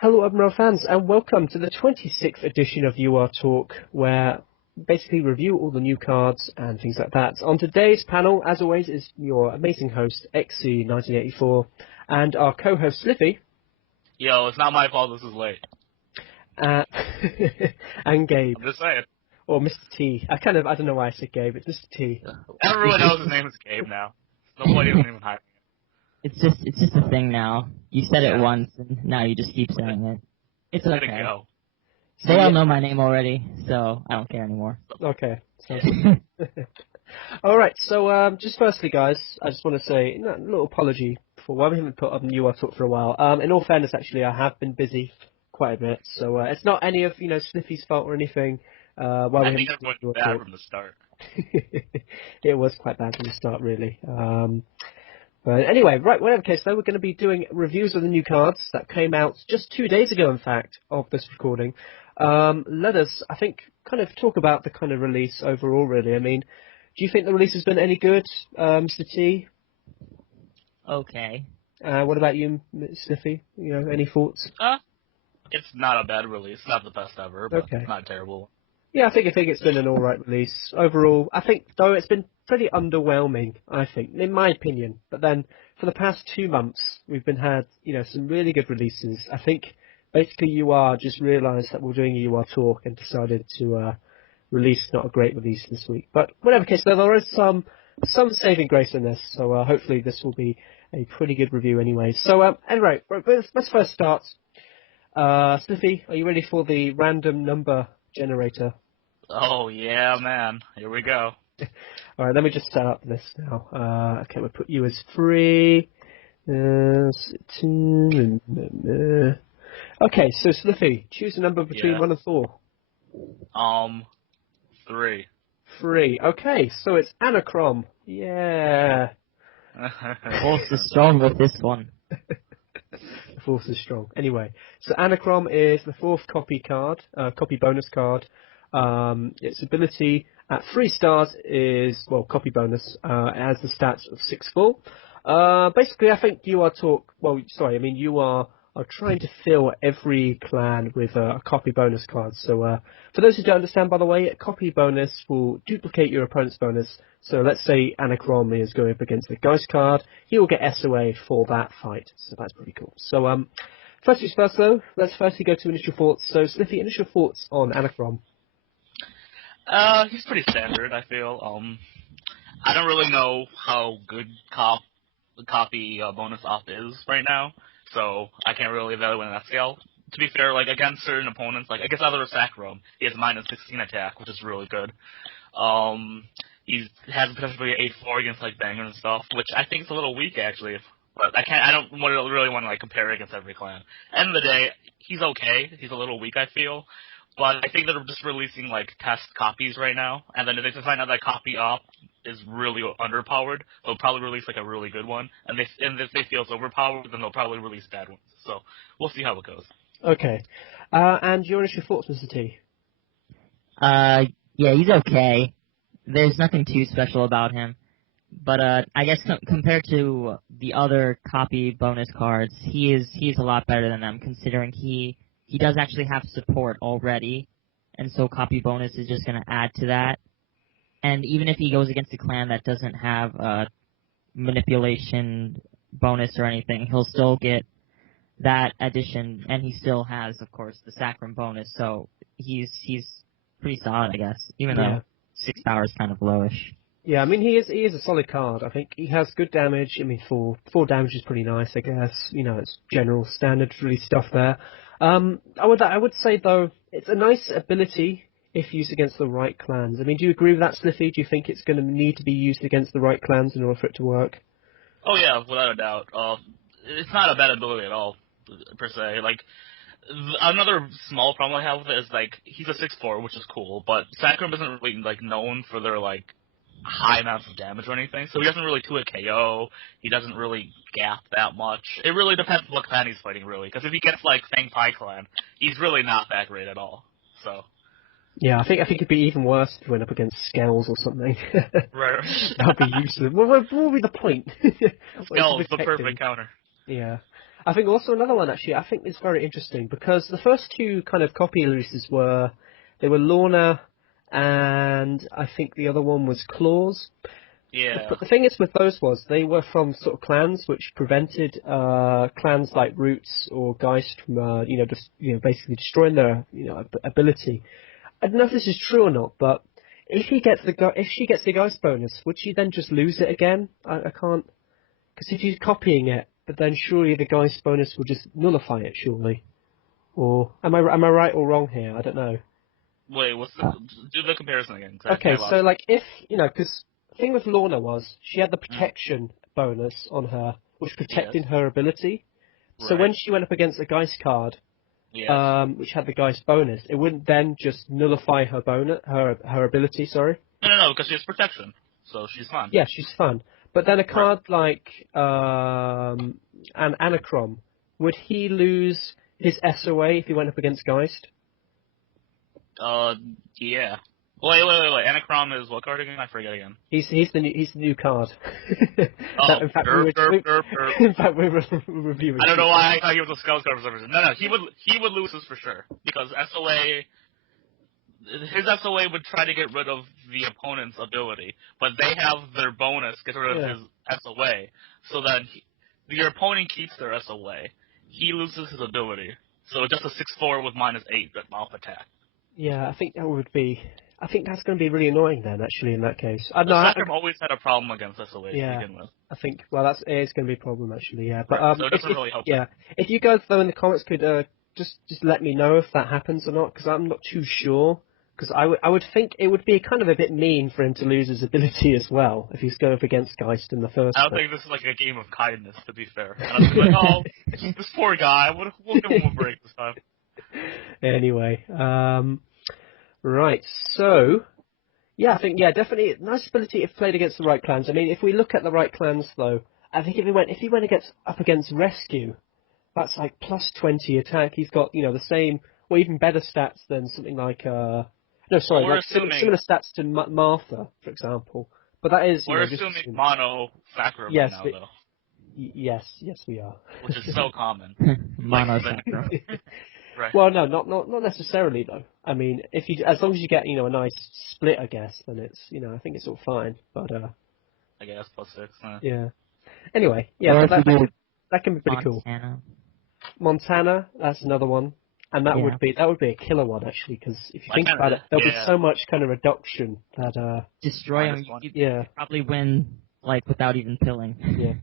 Hello, Admiral fans, and welcome to the 26th edition of UR Talk, where we basically review all the new cards and things like that. On today's panel, as always, is your amazing host, XC1984, and our co-host, Sliffy. Yo, it's not my fault this is late. And Gabe. I'm just saying. Or Mr. T. I don't know why I said Gabe, it's Mr. T. Everyone knows his name is Gabe now. Nobody doesn't even hide It's just a thing now. You said it once, and now you just keep saying it. It's Let okay. it go. They all know my name already, so I don't care anymore. Okay. Alright, so just firstly, guys, I just want to say a little apology for why we haven't put up UR Talk for a while. In all fairness, actually, I have been busy quite a bit, so it's not any of, Sliffy's fault or anything. I think it went bad from the start. It was quite bad from the start, really. But anyway, right, whatever case, though, we're going to be doing reviews of the new cards that came out just 2 days ago, in fact, of this recording. Let us, I think, kind of talk about the kind of release overall, really. I mean, do you think the release has been any good, Mr. T? Okay. What about you, Sniffy? Any thoughts? It's not a bad release. Not the best ever, but Okay. not terrible. Yeah, I think it's been an alright release. Overall, I think, though, it's been pretty underwhelming, I think, in my opinion. But then, for the past 2 months, we've had, some really good releases. I think, basically, UR just realised that we're doing a UR talk and decided to release not a great release this week. But whatever case, though, there is some saving grace in this, so hopefully this will be a pretty good review anyway. So, anyway, let's first start. Sniffy, are you ready for the random number generator? Oh, yeah, man. Here we go. Alright, let me just set up this now. Okay, we'll put you as 3. Okay, so Sliffy, choose a number between 1 and 4. 3. 3. Okay, so it's anakrohm. Yeah. Force is strong with this one. The force is strong. Anyway, so anakrohm is the 4th copy card, copy bonus card. Its ability at 3 stars is, well, copy bonus. It has the stats of 6 full. Basically, I think you are trying to fill every clan with a copy bonus card. So, for those who don't understand, by the way, a copy bonus will duplicate your opponent's bonus. So let's say anakrohm is going up against the Ghost card. He will get SOA for that fight. So that's pretty cool. So, first things first, though, let's firstly go to initial thoughts. So, Sliffy, initial thoughts on anakrohm. He's pretty standard, I feel. I don't really know how good copy bonus op is right now, so I can't really evaluate on that scale. To be fair, like, against certain opponents, like, against other Sacrum, he has minus 16 attack, which is really good. He has potentially 8-4 against, like, Banger and stuff, which I think is a little weak, actually. But I don't really want to, like, compare it against every clan. End of the day, he's okay. He's a little weak, I feel. But I think they're just releasing, like, test copies right now. And then if they find out that copy op is really underpowered, they'll probably release, like, a really good one. And if they feel it's overpowered, then they'll probably release bad ones. So we'll see how it goes. Okay. And your initial thoughts, Mr. T? Yeah, he's okay. There's nothing too special about him. But I guess compared to the other copy bonus cards, he's a lot better than them, considering he does actually have support already, and so copy bonus is just going to add to that. And even if he goes against a clan that doesn't have a manipulation bonus or anything, he'll still get that addition, and he still has, of course, the Sacrum bonus, so he's pretty solid, I guess, even though 6 power is kind of lowish. Yeah, I mean, he is a solid card. I think he has good damage. I mean, 4 damage is pretty nice, I guess. It's general standard really stuff there. I would say, though, it's a nice ability if used against the right clans. I mean, do you agree with that, Sliffy? Do you think it's going to need to be used against the right clans in order for it to work? Oh, yeah, without a doubt. It's not a bad ability at all, per se. Like, another small problem I have with it is, like, he's a 6-4, which is cool, but Sacrum isn't really, like, known for their, like, high amounts of damage or anything, so he doesn't really 2-hit KO, he doesn't really gap that much. It really depends what clan he's fighting, really, because if he gets, like, Fang Pai clan, he's really not that great at all, so. Yeah, I think it'd be even worse if he went up against Scales or something. Right. That'd be useless. What would be the point? Scales, the perfect counter. Yeah. I think also another one actually. I think is very interesting because the first two kind of copy releases were Lorna, and I think the other one was Claws. Yeah. But the thing is with those was they were from sort of clans which prevented clans like Roots or Geist from just basically destroying their ability. I don't know if this is true or not, but if she gets the Geist bonus, would she then just lose it again? I can't, because if she's copying it, but then surely the Geist bonus will just nullify it, surely. Or am I right or wrong here? I don't know. Wait, do the comparison again. 'Cause Okay, I so lost. like if because the thing with Lorna was she had the protection bonus on her, which protected her ability. So Right. when she went up against a Geist card, Yes. which had the Geist bonus, it wouldn't then just nullify her bonus, her ability. Sorry. No, because she has protection, so she's fine. Yeah, she's fun. But then a Right. card like an anakrohm, would he lose his SOA if he went up against Geist? Yeah. Wait. Anakrohm is what card again? I forget again. He's the new card. Oh, In fact, derp. in fact, we were reviewing. I don't know why I thought he was a Skulls card for some reason. No, he would lose this for sure because his SOA would try to get rid of the opponent's ability, but they have their bonus get rid of his SOA, so that your opponent keeps their SOA. He loses his ability, so it's just a 6/4 with -8 off attack. Yeah, I think that would be. I think that's going to be really annoying then. Actually, in that case, I don't know. Spectrum always had a problem against SOA to begin with. I think it is going to be a problem actually. Yeah, but So it doesn't really help. Yeah, if you guys though in the comments could just let me know if that happens or not, because I'm not too sure. Because I would think it would be kind of a bit mean for him to lose his ability as well if he's going up against Geist in the first. I don't think this is like a game of kindness, to be fair. And I was like, oh, this poor guy. We'll give him a break this time. Anyway, right. So, yeah, I think definitely nice ability if played against the right clans. I mean, if we look at the right clans though, I think if he went up against Rescue, that's like plus 20 attack. He's got the same or even better stats than something like similar stats to Martha, for example. But that is we're assuming mono sacrum now though. Yes, we are. Which is so common. Mono sacrum. Right. Well, no, not necessarily though. I mean, as long as you get a nice split, I guess, then it's I think it's all fine. But I guess +6. Yeah. Anyway, yeah, that can be pretty cool. Montana, that's another one, and that would be a killer one actually, because if you think about it, there'll be so much kind of reduction that destroy him. You probably win like without even pilling. Yeah.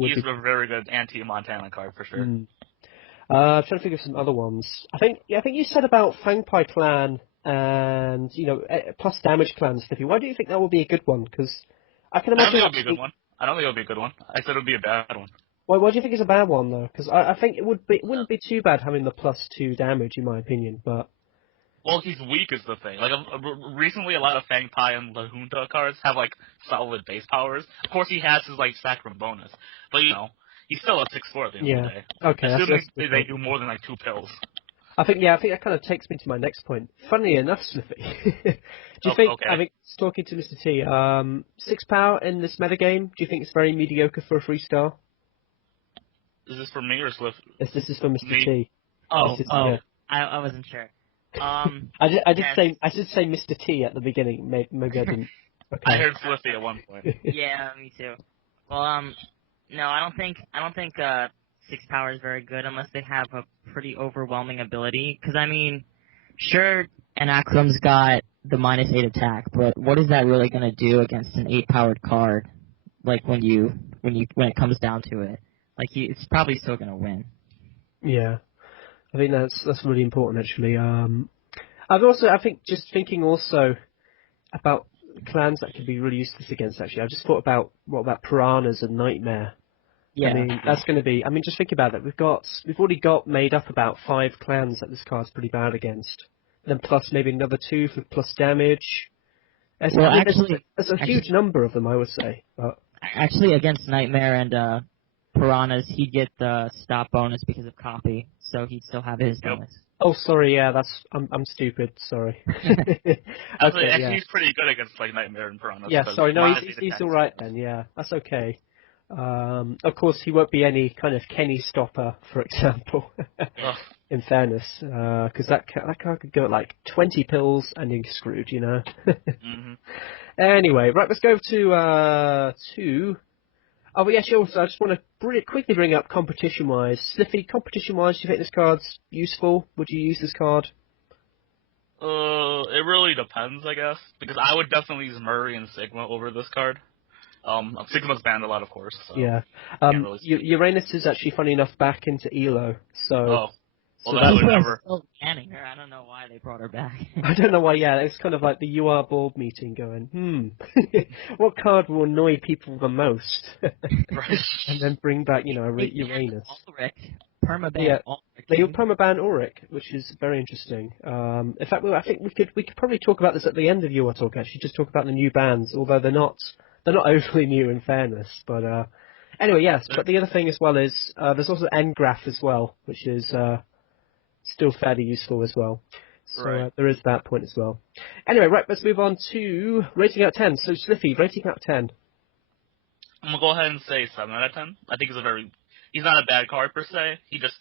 He's a very good anti-Montana card for sure. I'm trying to think of some other ones. I think you said about Fangpai clan and plus damage clan, Stiffy. Why do you think that would be a good one? Because I can imagine I don't think it would be a good one. I don't think it would be a good one. I said it would be a bad one. Why do you think it's a bad one though? Because I think it wouldn't be too bad having the +2 damage in my opinion, but. Well, he's weak is the thing. Like recently, a lot of Fangpai and La Junta cards have like solid base powers. Of course, he has his like Sacrum bonus, but he's still a 6/4 at the end of the day. Okay. Assuming they do more than like 2 pills. I think that kind of takes me to my next point. Funnily enough, Sliffy, do you think? Okay. I think talking to Mr. T, 6 power in this metagame. Do you think it's very mediocre for a 3-star? Is this for me or Sliff? This is for Mr. Me? T. I wasn't sure. I did say Mr. T at the beginning. Maybe I didn't. Okay. I heard Sliffy at one point. Yeah, me too. Well, no, I don't think 6 power is very good unless they have a pretty overwhelming ability. Because I mean, sure, Anakrom's got the -8 attack, but what is that really going to do against an 8-powered card? Like when it comes down to it, like it's probably still going to win. Yeah, I think that's really important actually. I think just thinking also about clans that could be really useless against actually. I just thought about what about Piranhas and Nightmare. Yeah. I mean, that's going to be. I mean, just think about it. We've already got made up about 5 clans that this card's pretty bad against. Then plus maybe another 2 for plus damage. There's a huge number of them, I would say. But actually, against Nightmare and Piranhas, he'd get the stop bonus because of copy, so he'd still have his bonus. Oh, sorry. Yeah, I'm stupid. Sorry. He's pretty good against like Nightmare and Piranhas. Yeah, sorry. No, he's all right then. Yeah, that's okay. Of course, he won't be any kind of Kenny stopper, for example. Ugh. In fairness, because that card could go at like 20 pills and you're screwed, you know. hmm Anyway, right, let's go to two. Oh, but yes, also, I just want to quickly bring up competition-wise. Sliffy, competition-wise, do you think this card's useful? Would you use this card? It really depends, I guess, because I would definitely use Murray and Sigma over this card. Sigma's banned a lot, of course. So Yeah. can't really speak. Uranus is actually, funny enough, back into ELO, so... Oh, well, so that would People are never. still banning her. I don't know why they brought her back. I don't know why, yeah, it's kind of like the You Are Bald meeting going, what card will annoy people the most? Right. And then bring back, They Uranus. Ulrich. Permaban Yeah. Ulrich. They will permaban Auric, which is very interesting. In fact, I think we could probably talk about this at the end of your talk. Actually, just talk about the new bans, although they're not overly new in fairness. But anyway, yes. But the other thing as well is there's also Ngraph as well, which is still fairly useful as well. So Right. there is that point as well. Anyway, right. Let's move on to rating out of 10. So Sliffy, rating out of 10. I'm gonna go ahead and say 7 out of 10. I think he's not a bad card per se. He just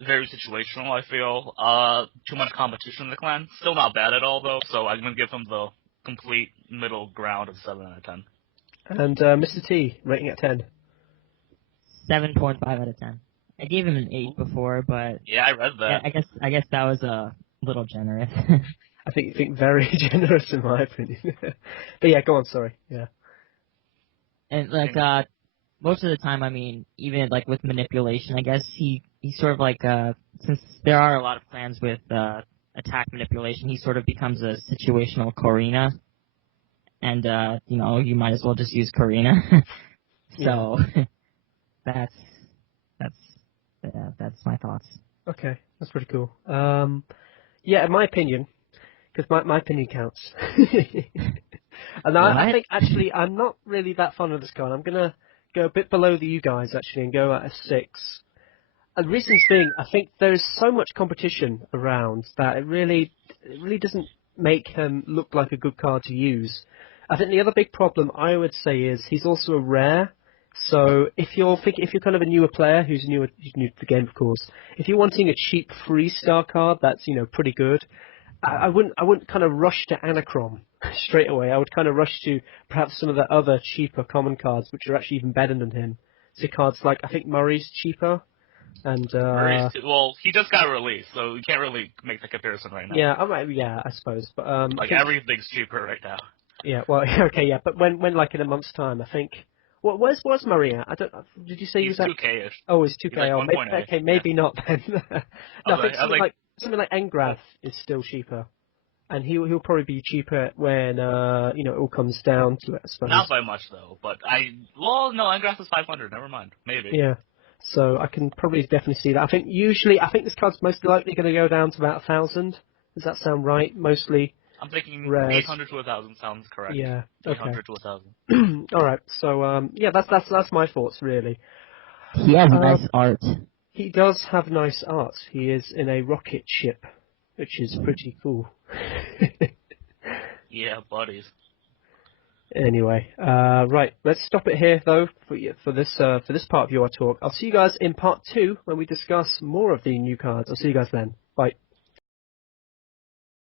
very situational, I feel. Too much competition in the clan. Still not bad at all though. So I'm gonna give him the complete middle ground of 7 out of 10. And Mr. T, rating out of 10. 7.5 out of 10. I gave him an 8 before, but Yeah, I read that. I guess that was a little generous. I think you think very generous in my opinion. But yeah, go on. Sorry. Yeah. And like most of the time, I mean, even like with manipulation, I guess he's sort of like since there are a lot of clans with attack manipulation, he sort of becomes a situational Corina, and you might as well just use Corina. So that's my thoughts. Okay, that's pretty cool. Yeah, in my opinion, because my opinion counts. And I What? think actually I'm not really that fond of this card. I'm gonna go a bit below you guys actually and go at a 6. And the reasons being, I think there is so much competition around that it really doesn't make him look like a good card to use. I think the other big problem I would say is he's also a rare. So if you're kind of a newer player who's new to the game, of course, if you're wanting a cheap 3-star card that's pretty good, I wouldn't kind of rush to Anakrohm straight away. I would kind of rush to perhaps some of the other cheaper common cards, which are actually even better than him. So cards like I think Murray's cheaper, and Well, he just got released, so you can't really make the comparison right now. yeah, I suppose, but Like everything's cheaper right now. yeah, well, okay, yeah, but when like in a month's time, I think. Where's Murray at? Did you say he was at? 2K-ish. Oh, he's 2K. He's like Oh, 1.8, okay, maybe not then. No, I think something like Engrath is still cheaper, and he'll probably be cheaper when it all comes down to it. I suppose. Not by much though, but no, Engrath is 500. Never mind, maybe. Yeah. So I can probably definitely see that. I think this card's most likely going to go down to about 1,000. Does that sound right? Mostly. I'm thinking Rares. 800 to 1,000 sounds correct. Yeah. Okay. 800 to 1,000. All right. So yeah, that's my thoughts really. He has nice art. He does have nice art. He is in a rocket ship, which is pretty cool. Yeah, buddies. Anyway, right, let's stop it here though for this part of your talk. I'll see you guys in part 2 when we discuss more of the new cards. I'll see you guys then. Bye.